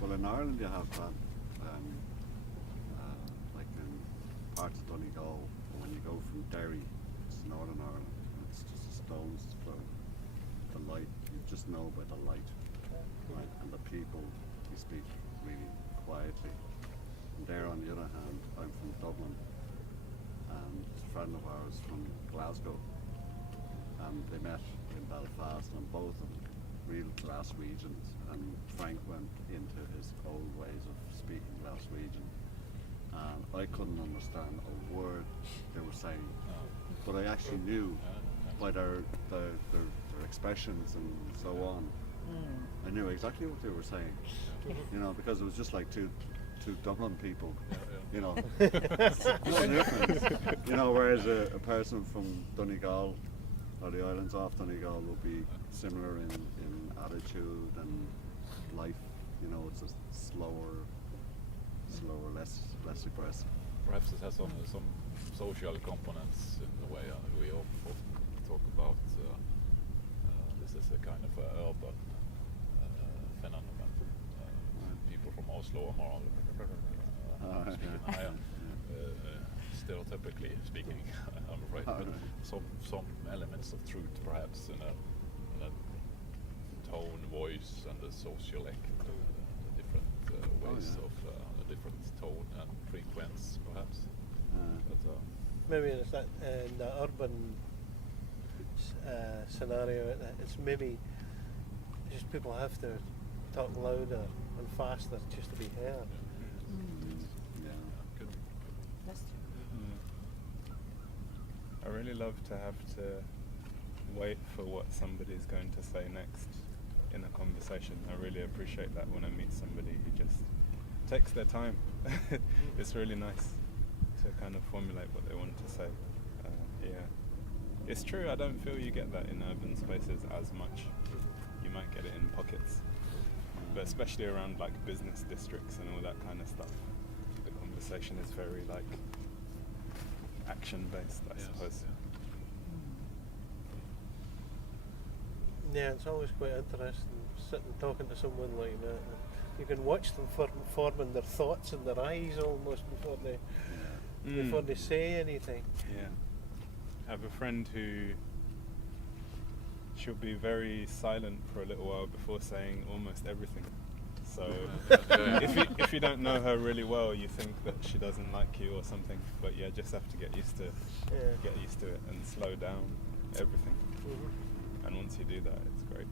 Well, in Ireland you have that, like in parts of Donegal, when you go from Derry, it's Northern Ireland, and it's just a stone's throw. The light, you just know by the light, right? And the people, you speak really quietly. And there, on the other hand, I'm from Dublin, and a friend of ours from Glasgow, and they met in Belfast, and both of them real Glaswegians, and Frank went into his old ways of speaking Glaswegian, and I couldn't understand a word they were saying, but I actually knew by their expressions and so on. I knew exactly what they were saying, you know, because it was just like two Dublin people, you know. No difference, you know. Whereas a person from Donegal or the islands off Donegal will be similar in attitude and life. You know, it's a slower, less aggressive. Perhaps it has some social components in the way we often talk about. This is a kind of urban phenomenon. People from Oslo are more stereotypically speaking, I'm afraid, but some elements of truth perhaps in a tone, voice, and a social the different ways of a different tone and frequency, perhaps. But, maybe it's that in the urban scenario. It's maybe just people have to talk louder and faster just to be heard. Good. That's true. I really love to have to wait for what somebody's going to say next in a conversation. I really appreciate that when I meet somebody who just takes their time. It's really nice to kind of formulate what they want to say. It's true, I don't feel you get that in urban spaces as much. You might get it in pockets, but especially around like business districts and all that kind of stuff, the conversation is very like action based, I suppose. Yeah, it's always quite interesting sitting talking to someone like that. You can watch them forming their thoughts in their eyes almost before they say anything. Yeah. I have a friend who she'll be very silent for a little while before saying almost everything. So if you don't know her really well, you think that she doesn't like you or something. But yeah, just have to get used to it and slow down everything. And once you do that, it's great.